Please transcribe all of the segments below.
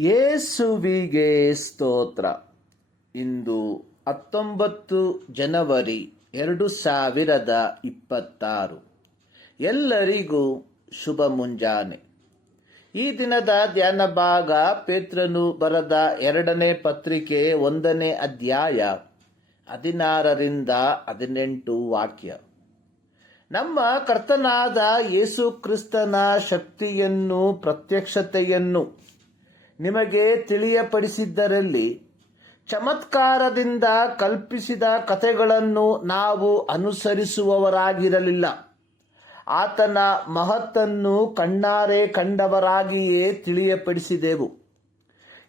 ಯೇಸುವಿಗೆ ಸ್ತೋತ್ರ. ಇಂದು ಹತ್ತೊಂಬತ್ತು ಜನವರಿ ಎರಡು ಸಾವಿರದ ಇಪ್ಪತ್ತಾರು. ಎಲ್ಲರಿಗೂ ಶುಭ ಮುಂಜಾನೆ. ಈ ದಿನದ ಧ್ಯಾನ ಭಾಗ ಪೇತ್ರನು ಬರೆದ ಎರಡನೇ ಪತ್ರಿಕೆ ಒಂದನೇ ಅಧ್ಯಾಯ ಹದಿನಾರರಿಂದ ಹದಿನೆಂಟು ವಾಕ್ಯ. ನಮ್ಮ ಕರ್ತನಾದ ಯೇಸು ಕ್ರಿಸ್ತನ ಶಕ್ತಿಯನ್ನು, ಪ್ರತ್ಯಕ್ಷತೆಯನ್ನು ನಿಮಗೆ ತಿಳಿಯಪಡಿಸಿದ್ದರಲ್ಲಿ ಚಮತ್ಕಾರದಿಂದ ಕಲ್ಪಿಸಿದ ಕಥೆಗಳನ್ನು ನಾವು ಅನುಸರಿಸುವವರಾಗಿರಲಿಲ್ಲ. ಆತನ ಮಹತ್ತನ್ನು ಕಣ್ಣಾರೆ ಕಂಡವರಾಗಿಯೇ ತಿಳಿಯಪಡಿಸಿದೆವು.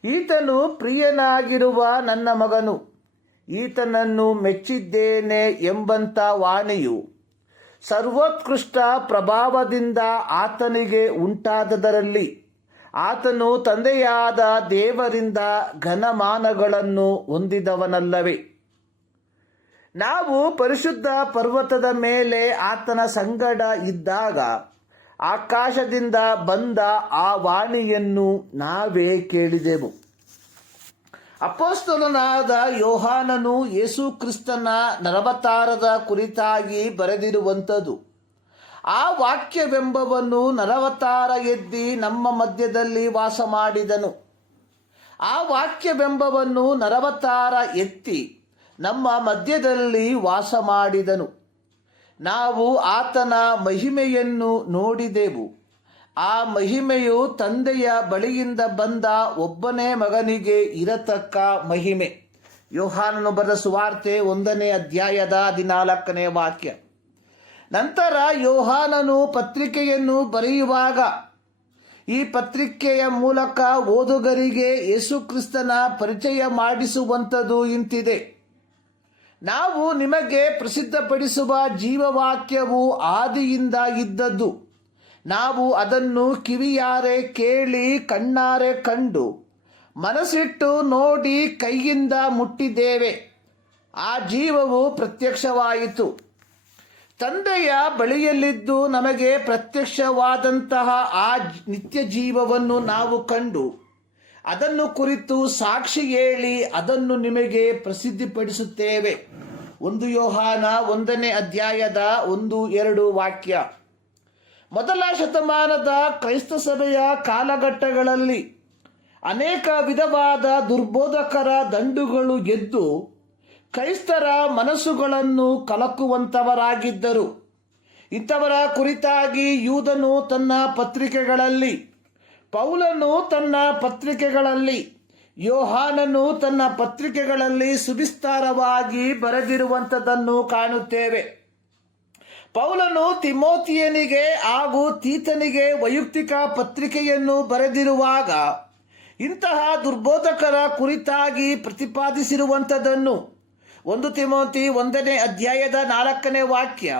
ಈತನು ಪ್ರಿಯನಾಗಿರುವ ನನ್ನ ಮಗನು, ಈತನನ್ನು ಮೆಚ್ಚಿದ್ದೇನೆ ಎಂಬಂತ ವಾಣಿಯು ಸರ್ವೋತ್ಕೃಷ್ಟ ಪ್ರಭಾವದಿಂದ ಆತನಿಗೆ ಉಂಟಾದದರಲ್ಲಿ ಆತನು ತಂದೆಯಾದ ದೇವರಿಂದ ಘನಮಾನಗಳನ್ನು ಹೊಂದಿದವನಲ್ಲವೇ. ನಾವು ಪರಿಶುದ್ಧ ಪರ್ವತದ ಮೇಲೆ ಆತನ ಸಂಗಡ ಇದ್ದಾಗ ಆಕಾಶದಿಂದ ಬಂದ ಆ ವಾಣಿಯನ್ನು ನಾವೇ ಕೇಳಿದೆವು. ಅಪೋಸ್ತಲನಾದ ಯೋಹಾನನು ಯೇಸು ಕ್ರಿಸ್ತನ ನರವತಾರದ ಕುರಿತಾಗಿ ಬರೆದಿರುವಂಥದ್ದು. ಆ ವಾಕ್ಯವೆಂಬವನ್ನು ನರವತಾರ ಎದ್ದಿ ನಮ್ಮ ಮಧ್ಯದಲ್ಲಿ ವಾಸ ಮಾಡಿದನು. ಆ ವಾಕ್ಯವೆಂಬವನ್ನು ನರವತಾರ ಎತ್ತಿ ನಮ್ಮ ಮಧ್ಯದಲ್ಲಿ ವಾಸ ಮಾಡಿದನು. ನಾವು ಆತನ ಮಹಿಮೆಯನ್ನು ನೋಡಿದೆವು. ಆ ಮಹಿಮೆಯು ತಂದೆಯ ಬಳಿಯಿಂದ ಬಂದ ಒಬ್ಬನೇ ಮಗನಿಗೆ ಇರತಕ್ಕ ಮಹಿಮೆ. ಯೋಹಾನನು ಬರೆದ ಸುವಾರ್ತೆ ಒಂದನೇ ಅಧ್ಯಾಯದ ಹದಿನಾಲ್ಕನೇ ವಾಕ್ಯ. ನಂತರ ಯೋಹಾನನು ಪತ್ರಿಕೆಯನ್ನು ಬರೆಯುವಾಗ ಈ ಪತ್ರಿಕೆಯ ಮೂಲಕ ಓದುಗರಿಗೆ ಯೇಸುಕ್ರಿಸ್ತನ ಪರಿಚಯ ಮಾಡಿಸುವಂಥದ್ದು ಇಂತಿದೆ. ನಾವು ನಿಮಗೆ ಪ್ರಸಿದ್ಧಪಡಿಸುವ ಜೀವವಾಕ್ಯವು ಆದಿಯಿಂದ ಇದ್ದದ್ದು. ನಾವು ಅದನ್ನು ಕಿವಿಯಾರೆ ಕೇಳಿ ಕಣ್ಣಾರೆ ಕಂಡು ಮನಸ್ಸಿಟ್ಟು ನೋಡಿ ಕೈಯಿಂದ ಮುಟ್ಟಿದ್ದೇವೆ. ಆ ಜೀವವು ಪ್ರತ್ಯಕ್ಷವಾಯಿತು. ತಂದೆಯ ಬಳಿಯಲ್ಲಿದ್ದು ನಮಗೆ ಪ್ರತ್ಯಕ್ಷವಾದಂತಹ ಆ ನಿತ್ಯ ಜೀವವನ್ನು ನಾವು ಕಂಡು, ಅದನ್ನು ಕುರಿತು ಸಾಕ್ಷಿ ಹೇಳಿ ಅದನ್ನು ನಿಮಗೆ ಪ್ರಸಿದ್ಧಿಪಡಿಸುತ್ತೇವೆ. ಒಂದು ಯೋಹಾನ ಒಂದನೇ ಅಧ್ಯಾಯದ ಒಂದು ಎರಡು ವಾಕ್ಯ. ಮೊದಲ ಶತಮಾನದ ಕ್ರೈಸ್ತ ಸಭೆಯ ಕಾಲಘಟ್ಟಗಳಲ್ಲಿ ಅನೇಕ ವಿಧವಾದ ದುರ್ಬೋಧಕರ ದಂಡುಗಳು ಗೆದ್ದು ಕ್ರೈಸ್ತರ ಮನಸ್ಸುಗಳನ್ನು ಕಲಕುವಂಥವರಾಗಿದ್ದರು ಇಂಥವರ ಕುರಿತಾಗಿ ಯೂದನು ತನ್ನ ಪತ್ರಿಕೆಗಳಲ್ಲಿ, ಪೌಲನು ತನ್ನ ಪತ್ರಿಕೆಗಳಲ್ಲಿ, ಯೋಹಾನನು ತನ್ನ ಪತ್ರಿಕೆಗಳಲ್ಲಿ ಸುವಿಸ್ತಾರವಾಗಿ ಬರೆದಿರುವಂಥದ್ದನ್ನು ಕಾಣುತ್ತೇವೆ. ಪೌಲನು ತಿಮೋತಿಯನಿಗೆ ಹಾಗೂ ತೀತನಿಗೆ ವೈಯಕ್ತಿಕ ಪತ್ರಿಕೆಯನ್ನು ಬರೆದಿರುವಾಗ ಇಂತಹ ದುರ್ಬೋಧಕರ ಕುರಿತಾಗಿ ಪ್ರತಿಪಾದಿಸಿರುವಂಥದ್ದನ್ನು ಒಂದು ತಿಮೋತಿ ಒಂದನೇ ಅಧ್ಯಾಯದ ನಾಲ್ಕನೇ ವಾಕ್ಯ.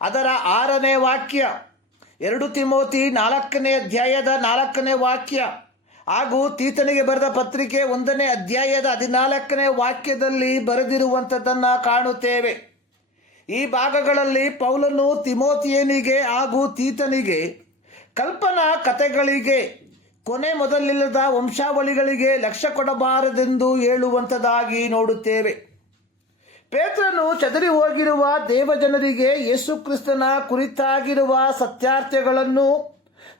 ಅದರ ಆರನೇ ವಾಕ್ಯ. ಎರಡು ತಿಮೋತಿ ನಾಲ್ಕನೇ ಅಧ್ಯಾಯದ ನಾಲ್ಕನೇ ವಾಕ್ಯ. ಹಾಗೂ ತೀತನಿಗೆ ಬರೆದ ಪತ್ರಿಕೆ ಒಂದನೇ ಅಧ್ಯಾಯದ ಹದಿನಾಲ್ಕನೇ ವಾಕ್ಯದಲ್ಲಿ ಬರೆದಿರುವಂಥದ್ದನ್ನು ಕಾಣುತ್ತೇವೆ. ಈ ಭಾಗಗಳಲ್ಲಿ ಪೌಲನು ತಿಮೋತಿಯನಿಗೆ ಹಾಗೂ ತೀತನಿಗೆ ಕಲ್ಪನಾ ಕತೆಗಳಿಗೆ ಕೊನೆ ಮೊದಲಿಲ್ಲದ ವಂಶಾವಳಿಗಳಿಗೆ ಲಕ್ಷ್ಯ ಕೊಡಬಾರದೆಂದು ಹೇಳುವಂಥದ್ದಾಗಿ ನೋಡುತ್ತೇವೆ. ಪೇತ್ರನು ಚದರಿ ಹೋಗಿರುವ ದೇವಜನರಿಗೆ ಯೇಸು ಕ್ರಿಸ್ತನ ಕುರಿತಾಗಿರುವ ಸತ್ಯಾರ್ಥಗಳನ್ನು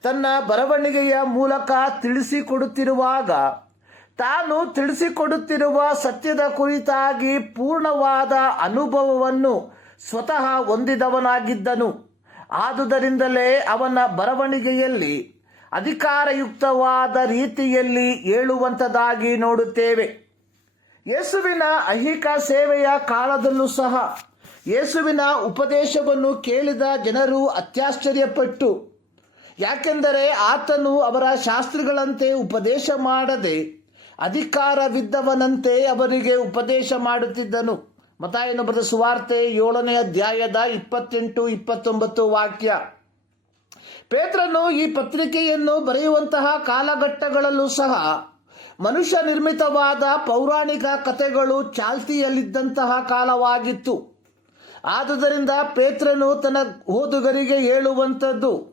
ತನ್ನ ಬರವಣಿಗೆಯ ಮೂಲಕ ತಿಳಿಸಿಕೊಡುತ್ತಿರುವಾಗ, ತಾನು ತಿಳಿಸಿಕೊಡುತ್ತಿರುವ ಸತ್ಯದ ಕುರಿತಾಗಿ ಪೂರ್ಣವಾದ ಅನುಭವವನ್ನು ಸ್ವತಃ ಹೊಂದಿದವನಾಗಿದ್ದನು. ಆದುದರಿಂದಲೇ ಅವನ ಬರವಣಿಗೆಯಲ್ಲಿ ಅಧಿಕಾರಯುಕ್ತವಾದ ರೀತಿಯಲ್ಲಿ ಹೇಳುವಂಥದ್ದಾಗಿ ನೋಡುತ್ತೇವೆ. ಯೇಸುವಿನ ಅಹಿಕ ಸೇವೆಯ ಕಾಲದಲ್ಲೂ ಸಹ ಯೇಸುವಿನ ಉಪದೇಶವನ್ನು ಕೇಳಿದ ಜನರು ಅತ್ಯಾಶ್ಚರ್ಯಪಟ್ಟು, ಯಾಕೆಂದರೆ ಆತನು ಅವರ ಶಾಸ್ತ್ರಿಗಳಂತೆ ಉಪದೇಶ ಮಾಡದೆ ಅಧಿಕಾರವಿದ್ದವನಂತೆ ಅವರಿಗೆ ಉಪದೇಶ ಮಾಡುತ್ತಿದ್ದನು. ಮತಾಯನ ಬರೆದ ಸುವಾರ್ತೆ ಏಳನೇ ಅಧ್ಯಾಯದ ಇಪ್ಪತ್ತೆಂಟು ಇಪ್ಪತ್ತೊಂಬತ್ತು ವಾಕ್ಯ. ಪೇತ್ರನು ಈ ಪತ್ರಿಕೆಯನ್ನು ಬರೆಯುವಂತಹ ಕಾಲಘಟ್ಟಗಳಲ್ಲೂ ಸಹ ಮನುಷ್ಯ ನಿರ್ಮಿತವಾದ ಪೌರಾಣಿಕ ಕಥೆಗಳು ಚಾಲ್ತಿಯಲ್ಲಿದ್ದಂತಹ ಕಾಲವಾಗಿತ್ತು. ಆದುದರಿಂದ ಪೇತ್ರನು ತನ್ನ ಓದುಗರಿಗೆ ಹೇಳುವಂಥದ್ದು,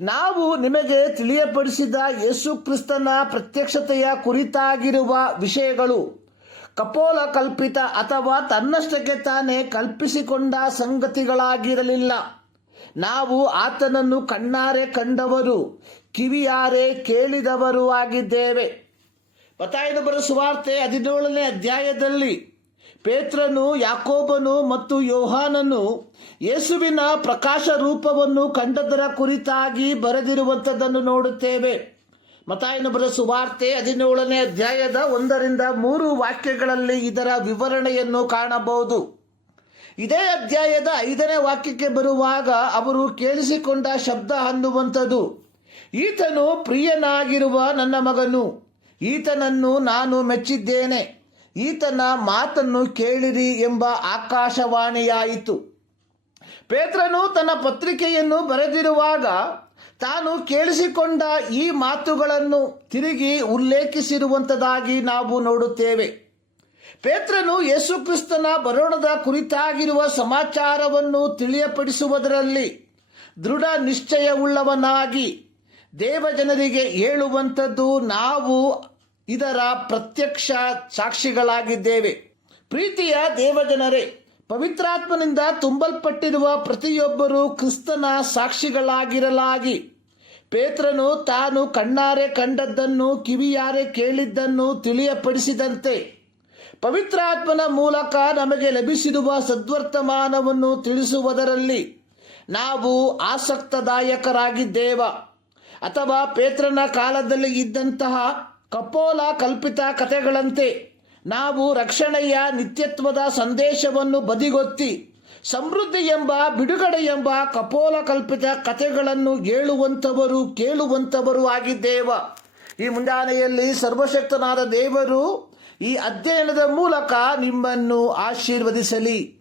ನಾವು ನಿಮಗೆ ತಿಳಿಯಪಡಿಸಿದ ಯೇಸು ಕ್ರಿಸ್ತನ ಪ್ರತ್ಯಕ್ಷತೆಯ ಕುರಿತಾಗಿರುವ ವಿಷಯಗಳು ಕಪೋಲ ಕಲ್ಪಿತ ಅಥವಾ ತನ್ನಷ್ಟಕ್ಕೆ ತಾನೇ ಕಲ್ಪಿಸಿಕೊಂಡ ಸಂಗತಿಗಳಾಗಿರಲಿಲ್ಲ. ನಾವು ಆತನನ್ನು ಕಣ್ಣಾರೆ ಕಂಡವರು, ಕಿವಿಯಾರೆ ಕೇಳಿದವರು ಆಗಿದ್ದೇವೆ. ಮತಾಯನ ಬರ ಸುವಾರ್ತೆ ಹದಿನೇಳನೇ ಅಧ್ಯಾಯದಲ್ಲಿ ಪೇತ್ರನು, ಯಾಕೋಬನು ಮತ್ತು ಯೋಹಾನನು ಯೇಸುವಿನ ಪ್ರಕಾಶ ರೂಪವನ್ನು ಕಂಡದರ ಕುರಿತಾಗಿ ಬರೆದಿರುವಂಥದ್ದನ್ನು ನೋಡುತ್ತೇವೆ. ಮತಾಯನ ಬರ ಸುವಾರ್ತೆ ಹದಿನೇಳನೇ ಅಧ್ಯಾಯದ ಒಂದರಿಂದ ಮೂರು ವಾಕ್ಯಗಳಲ್ಲಿ ಇದರ ವಿವರಣೆಯನ್ನು ಕಾಣಬಹುದು. ಇದೇ ಅಧ್ಯಾಯದ ಐದನೇ ವಾಕ್ಯಕ್ಕೆ ಬರುವಾಗ ಅವರು ಕೇಳಿಸಿಕೊಂಡ ಶಬ್ದ ಅನ್ನುವಂಥದ್ದು ಈತನು ಪ್ರಿಯನಾಗಿರುವ ನನ್ನ ಮಗನು ಈತನನ್ನು ನಾನು ಮೆಚ್ಚಿದ್ದೇನೆ. ಈತನ ಮಾತನ್ನು ಕೇಳಿರಿ ಎಂಬ ಆಕಾಶವಾಣಿಯಾಯಿತು. ಪೇತ್ರನು ತನ್ನ ಪತ್ರಿಕೆಯನ್ನು ಬರೆದಿರುವಾಗ ತಾನು ಕೇಳಿಸಿಕೊಂಡ ಈ ಮಾತುಗಳನ್ನು ತಿರುಗಿ ಉಲ್ಲೇಖಿಸಿರುವಂಥದ್ದಾಗಿ ನಾವು ನೋಡುತ್ತೇವೆ. ಪೇತ್ರನು ಯೇಸುಕ್ರಿಸ್ತನ ಬರೋಣದ ಕುರಿತಾಗಿರುವ ಸಮಾಚಾರವನ್ನು ತಿಳಿಯಪಡಿಸುವುದರಲ್ಲಿ ದೃಢ ನಿಶ್ಚಯವುಳ್ಳವನಾಗಿ ದೇವಜನರಿಗೆ ಹೇಳುವಂಥದ್ದು ನಾವು ಇದರ ಪ್ರತ್ಯಕ್ಷ ಸಾಕ್ಷಿಗಳಾಗಿದ್ದೇವೆ. ಪ್ರೀತಿಯ ದೇವಜನರೇ, ಪವಿತ್ರಾತ್ಮನಿಂದ ತುಂಬಲ್ಪಟ್ಟಿರುವ ಪ್ರತಿಯೊಬ್ಬರೂ ಕ್ರಿಸ್ತನ ಸಾಕ್ಷಿಗಳಾಗಿರಲಾಗಿ. ಪೇತ್ರನು ತಾನು ಕಣ್ಣಾರೆ ಕಂಡದ್ದನ್ನು, ಕಿವಿಯಾರೆ ಕೇಳಿದ್ದನ್ನು ತಿಳಿಯಪಡಿಸಿದಂತೆ. ಪವಿತ್ರಾತ್ಮನ ಮೂಲಕ ನಮಗೆ ಲಭಿಸಿರುವ ಸದ್ವರ್ತಮಾನವನ್ನು ತಿಳಿಸುವುದರಲ್ಲಿ ನಾವು ಆಸಕ್ತದಾಯಕರಾಗಿದ್ದೇವ. ಅಥವಾ ಪೇತ್ರನ ಕಾಲದಲ್ಲಿ ಇದ್ದಂತಹ ಕಪೋಲ ಕಲ್ಪಿತ ಕಥೆಗಳಂತೆ ನಾವು ರಕ್ಷಣೆಯ ನಿತ್ಯತ್ವದ ಸಂದೇಶವನ್ನು ಬದಿಗೊತ್ತಿ ಸಮೃದ್ಧಿ ಎಂಬ ಬಿಡುಗಡೆ ಎಂಬ ಕಪೋಲ ಕಲ್ಪಿತ ಕಥೆಗಳನ್ನು ಹೇಳುವಂಥವರು ಕೇಳುವಂಥವರು ಆಗಿದ್ದೇವ. ಈ ಮುಂಜಾನೆಯಲ್ಲಿ ಸರ್ವಶಕ್ತನಾದ ದೇವರು ಈ ಅಧ್ಯಯನದ ಮೂಲಕ ನಿಮ್ಮನ್ನು ಆಶೀರ್ವದಿಸಲಿ.